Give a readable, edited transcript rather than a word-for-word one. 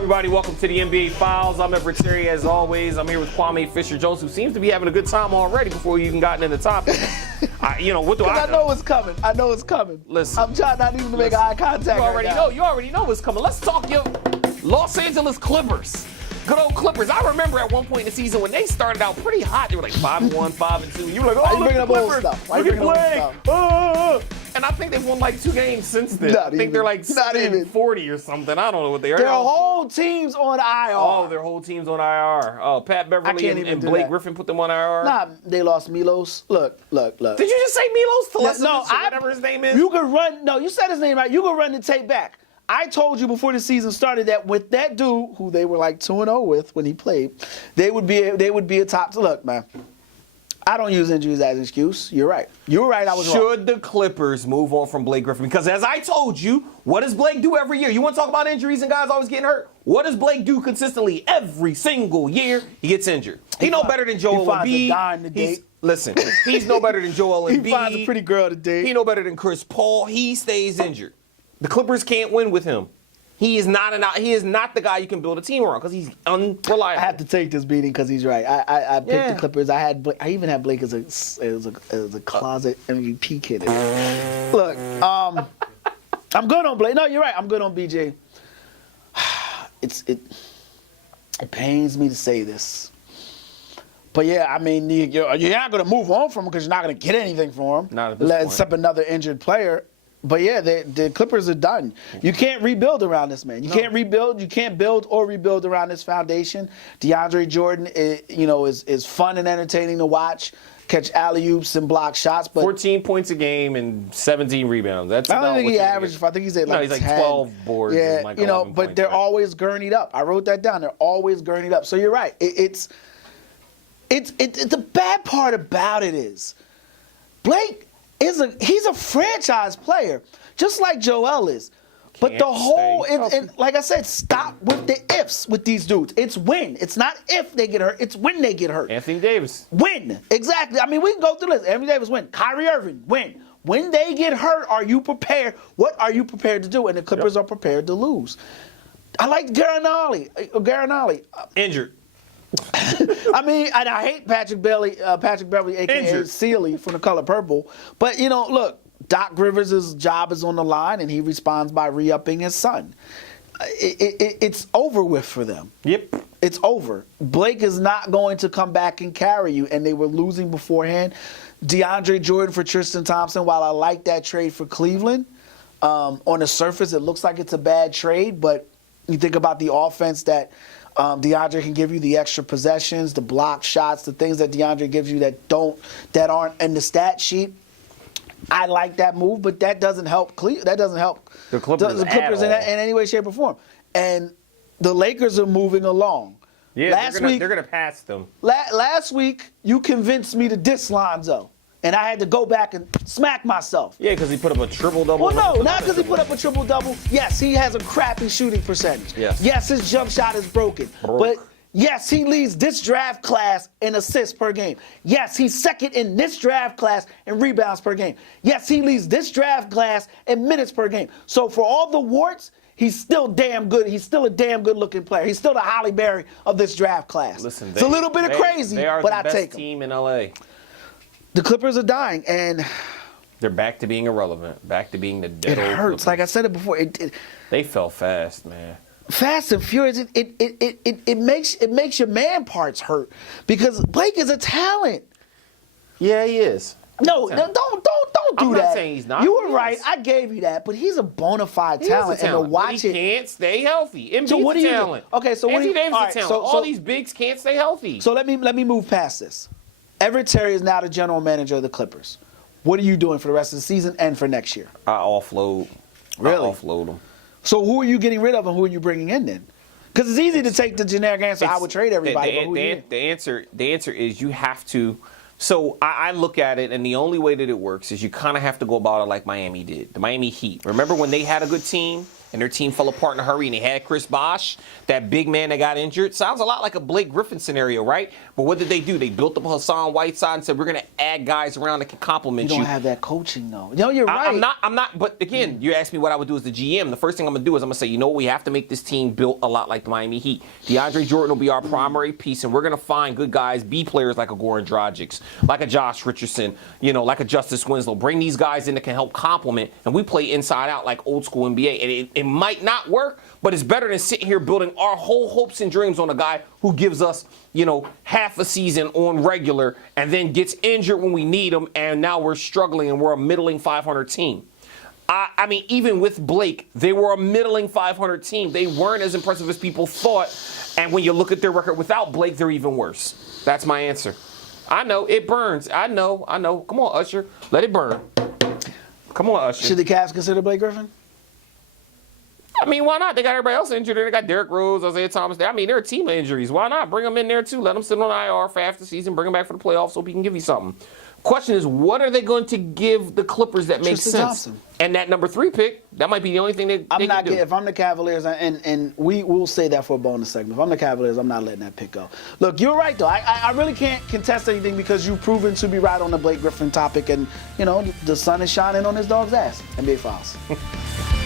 everybody? Welcome to the NBA Files. I'm Everett Terry, as always. I'm here with Kwame Fisher-Jones, who seems to be having a good time already before we even gotten in the topic. What do I know? I know it's coming. I know it's coming. Listen. I'm trying not even to make eye contact. You already know what's coming. Let's talk your Los Angeles Clippers. Good old Clippers. I remember at one point in the season when they started out pretty hot. They were like 5-1, 5-2. You were like, oh, look at the Clippers. Look at Blake. And I think they've won like 2 games since then. I think they're like 7-40 or something. I don't know what they are. Their whole team's on IR. Oh, their whole team's on IR. Oh, Pat Beverly and Blake Griffin put them on IR. Nah, they lost Milos. Look. Did you just say Milos? No, whatever his name is. You could run. No, you said his name right. You could run the tape back. I told you before the season started that with that dude, who they were like 2-0 with when he played, they would be a top. Look, man. I don't use injuries as an excuse. You're right. You were right. I was wrong. Should the Clippers move on from Blake Griffin? Because as I told you, what does Blake do every year? You want to talk about injuries and guys always getting hurt? What does Blake do consistently every single year? He gets injured. He no better than Joel Embiid. Listen, he's no better than Joel Embiid. He finds a pretty girl to date. He no better than Chris Paul. He stays injured. The Clippers can't win with him. He is not the guy you can build a team around because he's unreliable. I have to take this beating because he's right. I picked the Clippers. I even had Blake as a closet MVP candidate. Look, I'm good on Blake. No, you're right. I'm good on BJ. It pains me to say this, but yeah, I mean you're not going to move on from him because you're not going to get anything from him. Not at this point. Except another injured player. But yeah, the Clippers are done. You can't rebuild around this man. You can't rebuild. You can't build or rebuild around this foundation. DeAndre Jordan, is fun and entertaining to watch. Catch alley-oops and block shots. But 14 points a game and 17 rebounds. That's I don't think he averaged. I think he's at like 10. He's like 12 boards. Yeah, and like but they're always gurneyed up. I wrote that down. They're always gurneyed up. So you're right. It's the bad part about it is Blake. He's a franchise player, just like Joel is. But the whole, and like I said, stop with the ifs with these dudes. It's when. It's not if they get hurt. It's when they get hurt. Anthony Davis. When. Exactly. I mean, we can go through this. Anthony Davis, when. Kyrie Irving, when. When they get hurt, are you prepared? What are you prepared to do? And the Clippers are prepared to lose. I like Garrinoli. Injured. I mean, and I hate Patrick Beverly, a.k.a. Sealy from The Color Purple. But, look, Doc Rivers' job is on the line, and he responds by re-upping his son. It's over with for them. Yep. It's over. Blake is not going to come back and carry you, and they were losing beforehand. DeAndre Jordan for Tristan Thompson, while I like that trade for Cleveland, on the surface it looks like it's a bad trade, but you think about the offense that DeAndre can give you, the extra possessions, the block shots, the things that DeAndre gives you that aren't in the stat sheet. I like that move, but that doesn't help the Clippers in any way, shape, or form. And the Lakers are moving along. Yeah, they're gonna pass them. Last week, you convinced me to diss Lonzo. And I had to go back and smack myself. Yeah, because he put up a triple-double. Well, no, not because he put up a triple-double. Yes, he has a crappy shooting percentage. Yes, his jump shot is broken. But yes, he leads this draft class in assists per game. Yes, he's second in this draft class in rebounds per game. Yes, he leads this draft class in minutes per game. So for all the warts, he's still damn good. He's still a damn good-looking player. He's still the Halle Berry of this draft class. Listen, it's a little bit of crazy, but I take him. They are the best team in L.A. The Clippers are dying, and they're back to being irrelevant, back to being the dead old It hurts. Clippers. Like I said it before. They fell fast, man. Fast and furious. It makes your man parts hurt because Blake is a talent. Yeah, he is. No, don't do that. I'm not saying he's not. You were right. I gave you that, but he's a bona fide talent, and to watch he can't stay healthy. Embiid's so what do you talent. Okay, so Anthony Davis all is talent. All these bigs can't stay healthy. So let me move past this. Everett Terry is now the general manager of the Clippers. What are you doing for the rest of the season and for next year? I offload. Really? I offload them. So who are you getting rid of and who are you bringing in then? Because it's easy to take the generic answer. I would trade everybody. The answer is you have to. So I look at it, and the only way that it works is you kind of have to go about it like Miami did. The Miami Heat. Remember when they had a good team? and their team fell apart in a hurry, and they had Chris Bosh, that big man that got injured. Sounds a lot like a Blake Griffin scenario, right? But what did they do? They built up Hassan Whiteside and said, we're going to add guys around that can complement you. You don't have that coaching, though. No, you're right. I'm not, but again, you asked me what I would do as the GM. The first thing I'm going to do is I'm going to say, you know what, we have to make this team built a lot like the Miami Heat. DeAndre Jordan will be our primary piece, and we're going to find good guys, B players like a Goran Dragic, like a Josh Richardson, like a Justice Winslow. Bring these guys in that can help complement, and we play inside out like old school NBA. And it might not work, but it's better than sitting here building our whole hopes and dreams on a guy who gives us, half a season on regular and then gets injured when we need him, and now we're struggling and we're a middling 500 team. I mean, even with Blake, they were a middling 500 team. They weren't as impressive as people thought. And when you look at their record without Blake, they're even worse. That's my answer. I know, it burns. I know. Come on, Usher. Let it burn. Come on, Usher. Should the Cavs consider Blake Griffin? I mean, why not? They got everybody else injured. They got Derrick Rose, Isaiah Thomas. I mean, they're a team of injuries. Why not? Bring them in there, too. Let them sit on IR for half the season. Bring them back for the playoffs so he can give you something. Question is, what are they going to give the Clippers that makes sense? Thompson. And that number 3 pick, that might be the only thing they can do. If I'm the Cavaliers, and we'll say that for a bonus segment. If I'm the Cavaliers, I'm not letting that pick go. Look, you're right, though. I really can't contest anything because you've proven to be right on the Blake Griffin topic. And, the sun is shining on his dog's ass. NBA Files.